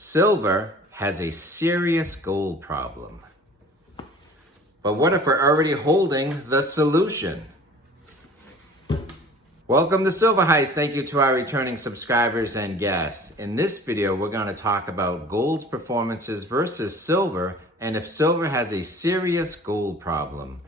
Silver has a serious gold problem. But what if we're already holding the solution? Welcome to Silver Heist. Thank you to our returning subscribers and guests. In this video, we're going to talk about gold's performances versus silver and if silver has a serious gold problem.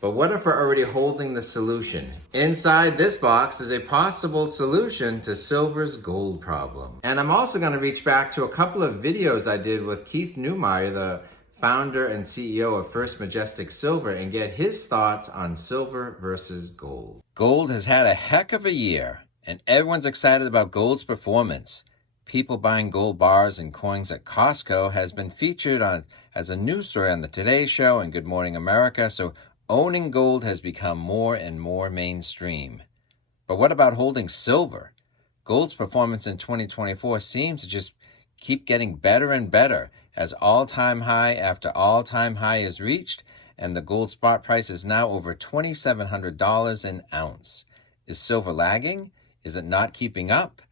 But what if we're already holding the solution? Inside this box is a possible solution to silver's gold problem. And I'm also going to reach back to a couple of videos I did with Keith Neumeyer, the founder and CEO of First Majestic Silver, and get his thoughts on silver versus gold. Gold has had a heck of a year, and everyone's excited about gold's performance. People buying gold bars and coins at Costco has been featured as a news story on the Today Show and Good Morning America, so owning gold has become more and more mainstream. But what about holding silver? Gold's performance in 2024 seems to just keep getting better and better as all-time high after all-time high is reached, and the gold spot price is now over $2,700 an ounce. Is silver lagging? Is it not keeping up?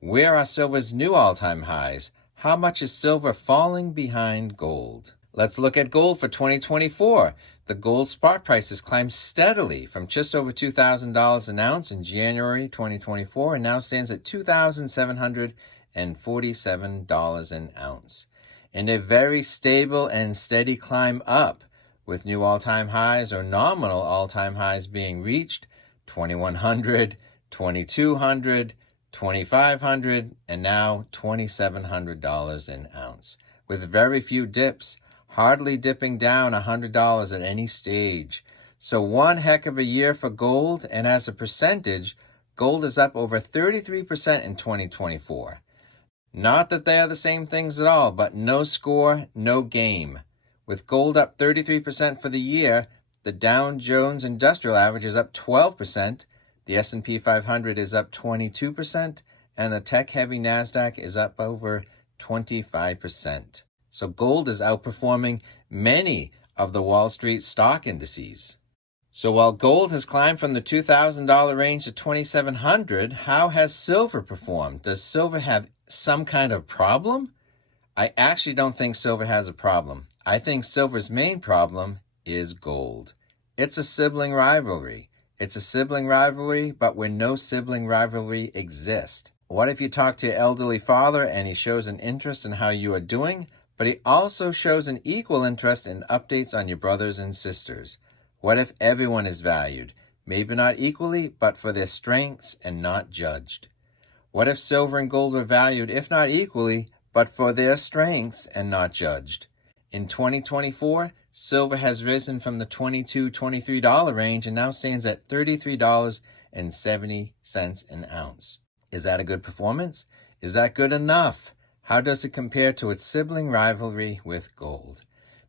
Where are silver's new all-time highs? How much is silver falling behind gold? Let's look at gold for 2024. The gold spot price has climbed steadily from just over $2,000 an ounce in January 2024 and now stands at $2,747 an ounce. In a very stable and steady climb up, with new all-time highs or nominal all-time highs being reached, $2,100, $2,200, $2,500, and now $2,700 an ounce, with very few dips, hardly dipping down $100 at any stage. So one heck of a year for gold, and as a percentage, gold is up over 33% in 2024. Not that they are the same things at all, but no score, no game. With gold up 33% for the year, the Dow Jones Industrial Average is up 12%, the S&P 500 is up 22%, and the tech-heavy NASDAQ is up over 25%. So gold is outperforming many of the Wall Street stock indices. So while gold has climbed from the $2,000 range to $2,700, how has silver performed? Does silver have some kind of problem? I actually don't think silver has a problem. I think silver's main problem is gold. It's a sibling rivalry. It's a sibling rivalry, but where no sibling rivalry exists. What if you talk to your elderly father and he shows an interest in how you are doing, but he also shows an equal interest in updates on your brothers and sisters? What if everyone is valued, maybe not equally, but for their strengths and not judged? What if silver and gold were valued, if not equally, but for their strengths and not judged? In 2024, silver has risen from the $22, $23 range and now stands at $33.70 an ounce. Is that a good performance? Is that good enough? How does it compare to its sibling rivalry with gold?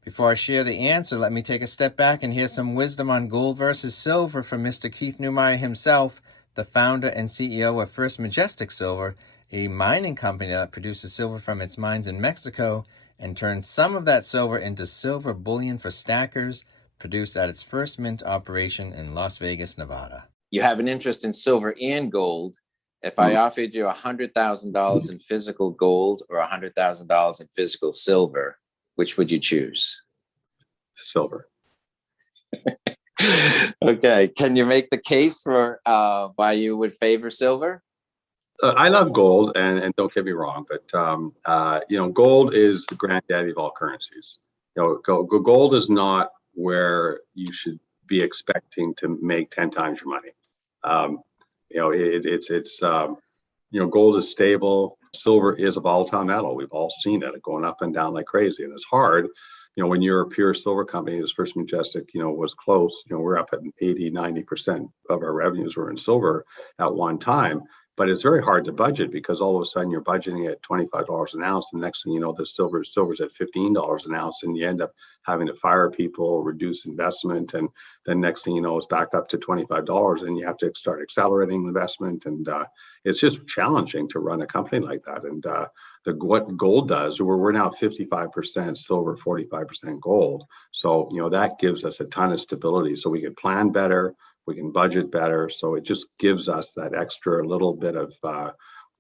Before I share the answer, let me take a step back and hear some wisdom on gold versus silver from Mr. Keith Neumeyer himself, the founder and CEO of First Majestic Silver, a mining company that produces silver from its mines in Mexico and turns some of that silver into silver bullion for stackers, produced at its first mint operation in Las Vegas, Nevada. You have an interest in silver and gold. If I offered you $100,000 in physical gold or $100,000 in physical silver, which would you choose? Silver. Okay. Can you make the case for why you would favor silver? I love gold, and don't get me wrong, but gold is the granddaddy of all currencies. Gold is not where you should be expecting to make 10 times your money. Gold is stable. Silver is a volatile metal. We've all seen it going up and down like crazy, and it's hard. When you're a pure silver company, this First Majestic, was close. We're up at 80, 90% of our revenues were in silver at one time. But it's very hard to budget because all of a sudden you're budgeting at $25 an ounce. And the next thing you know, the silver's at $15 an ounce, and you end up having to fire people, reduce investment, and then next thing you know, it's back up to $25, and you have to start accelerating investment. And it's just challenging to run a company like that. And what gold does, we're now 55% silver, 45% gold. So that gives us a ton of stability, so we can plan better. We can budget better. So it just gives us that extra little bit of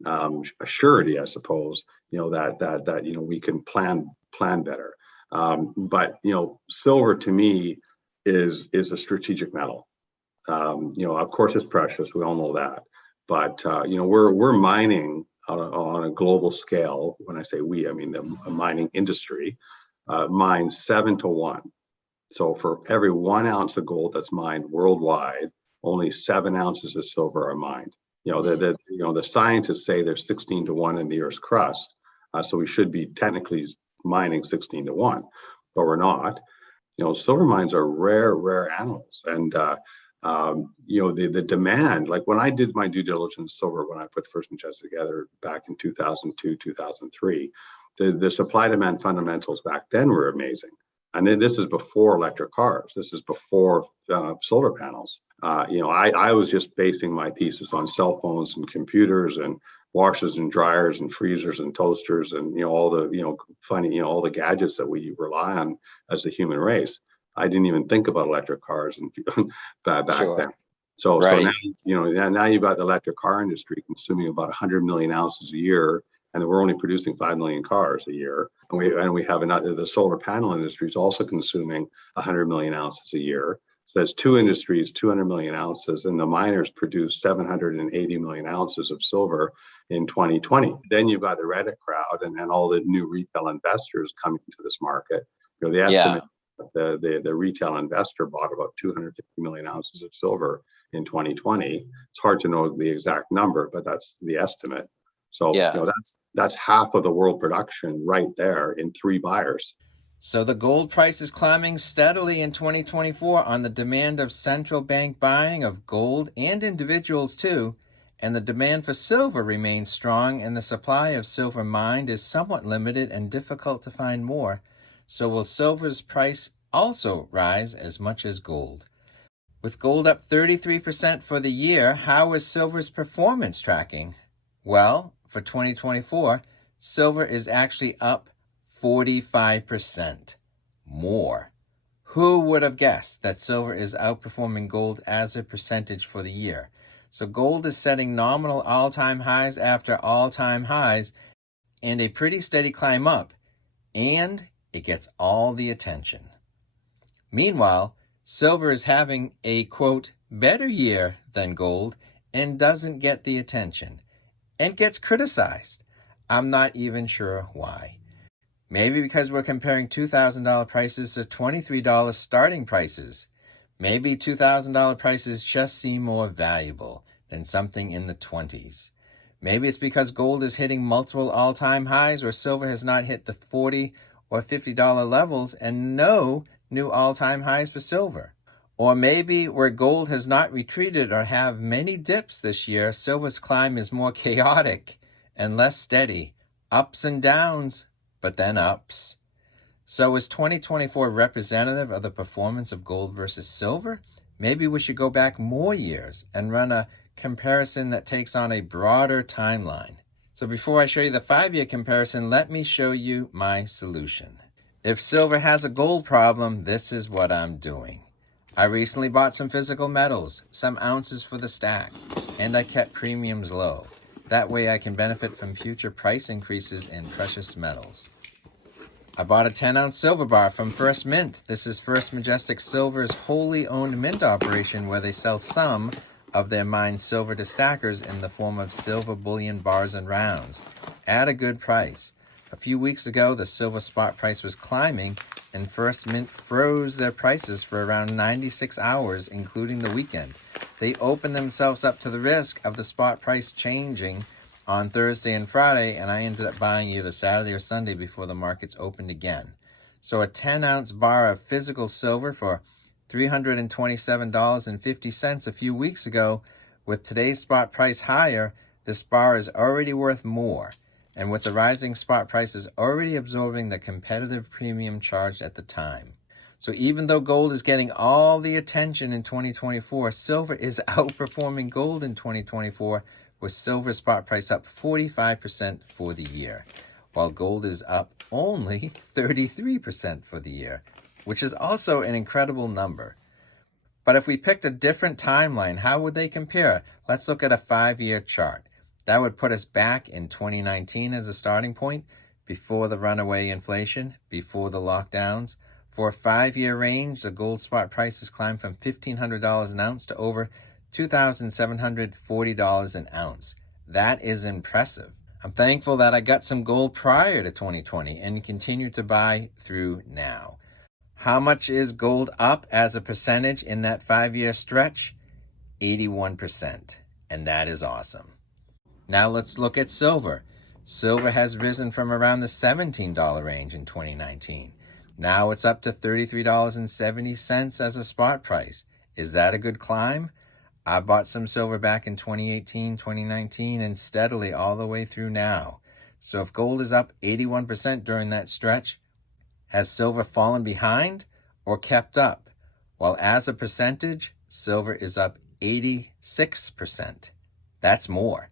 a surety, I suppose, that we can plan better. But silver to me is a strategic metal. Of course, it's precious. We all know that. But we're mining on a global scale. When I say we, I mean the mining industry mines 7-to-1. So for every 1 ounce of gold that's mined worldwide, only 7 ounces of silver are mined. The scientists say there's 16-to-1 in the Earth's crust, so we should be technically mining 16-to-1, but we're not. Silver mines are rare animals, and the demand. Like when I did my due diligence silver, when I put First Majestic together back in 2002, 2003, the supply demand fundamentals back then were amazing. And then this is before electric cars. This is before solar panels. I was just basing my thesis on cell phones and computers and washers and dryers and freezers and toasters and all the all the gadgets that we rely on as the human race. I didn't even think about electric cars and back then. So now you've got the electric car industry consuming about 100 million ounces a year, and we're only producing 5 million cars a year. And we have the solar panel industry is also consuming 100 million ounces a year. So that's two industries, 200 million ounces, and the miners produced 780 million ounces of silver in 2020. Then you've got the Reddit crowd and all the new retail investors coming to this market. The estimate the retail investor bought about 250 million ounces of silver in 2020. It's hard to know the exact number, but that's the estimate. So that's half of the world production right there in 3 buyers. So the gold price is climbing steadily in 2024 on the demand of central bank buying of gold and individuals too, and the demand for silver remains strong, and the supply of silver mined is somewhat limited and difficult to find more. So will silver's price also rise as much as gold? With gold up 33% for the year, how is silver's performance tracking? Well, for 2024, silver is actually up 45% more. Who would have guessed that silver is outperforming gold as a percentage for the year? So gold is setting nominal all-time highs after all-time highs and a pretty steady climb up, and it gets all the attention. Meanwhile, silver is having a, quote, better year than gold and doesn't get the attention and gets criticized. I'm not even sure why. Maybe because we're comparing $2,000 prices to $23 starting prices. Maybe $2,000 prices just seem more valuable than something in the 20s. Maybe it's because gold is hitting multiple all-time highs, or silver has not hit the $40 or $50 levels and no new all-time highs for silver. Or maybe where gold has not retreated or have many dips this year, silver's climb is more chaotic and less steady. Ups and downs, but then ups. So is 2024 representative of the performance of gold versus silver? Maybe we should go back more years and run a comparison that takes on a broader timeline. So before I show you the 5-year comparison, let me show you my solution. If silver has a gold problem, this is what I'm doing. I recently bought some physical metals, some ounces for the stack, and I kept premiums low. That way I can benefit from future price increases in precious metals. I bought a 10-ounce silver bar from First Mint. This is First Majestic Silver's wholly owned mint operation, where they sell some of their mined silver to stackers in the form of silver bullion bars and rounds at a good price. A few weeks ago, the silver spot price was climbing, and First Mint froze their prices for around 96 hours, including the weekend. They opened themselves up to the risk of the spot price changing on Thursday and Friday, and I ended up buying either Saturday or Sunday before the markets opened again. So a 10-ounce bar of physical silver for $327.50 a few weeks ago, with today's spot price higher, this bar is already worth more. And with the rising spot prices already absorbing the competitive premium charged at the time. So even though gold is getting all the attention in 2024, silver is outperforming gold in 2024, with silver spot price up 45% for the year, while gold is up only 33% for the year, which is also an incredible number. But if we picked a different timeline, how would they compare? Let's look at a 5-year chart. That would put us back in 2019 as a starting point, before the runaway inflation, before the lockdowns. For a 5-year range, the gold spot price has climbed from $1,500 an ounce to over $2,740 an ounce. That is impressive. I'm thankful that I got some gold prior to 2020 and continue to buy through now. How much is gold up as a percentage in that 5-year stretch? 81%. And that is awesome. Now let's look at silver. Silver has risen from around the $17 range in 2019. Now it's up to $33.70 as a spot price. Is that a good climb? I bought some silver back in 2018, 2019, and steadily all the way through now. So if gold is up 81% during that stretch, has silver fallen behind or kept up? Well, as a percentage, silver is up 86%. That's more.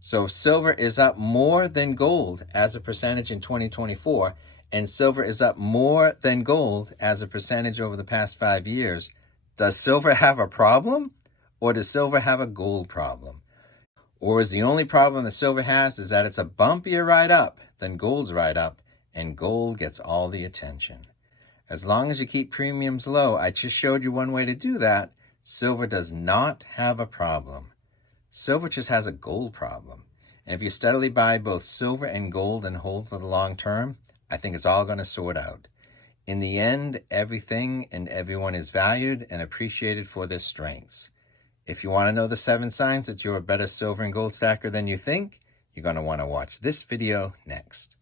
So if silver is up more than gold as a percentage in 2024, and silver is up more than gold as a percentage over the past 5 years, does silver have a problem? Or does silver have a gold problem? Or is the only problem that silver has is that it's a bumpier ride up than gold's ride up, and gold gets all the attention? As long as you keep premiums low, I just showed you one way to do that, silver does not have a problem. Silver just has a gold problem. And if you steadily buy both silver and gold and hold for the long term, I think it's all going to sort out. In the end, everything and everyone is valued and appreciated for their strengths. If you want to know the 7 signs that you're a better silver and gold stacker than you think, you're going to want to watch this video next.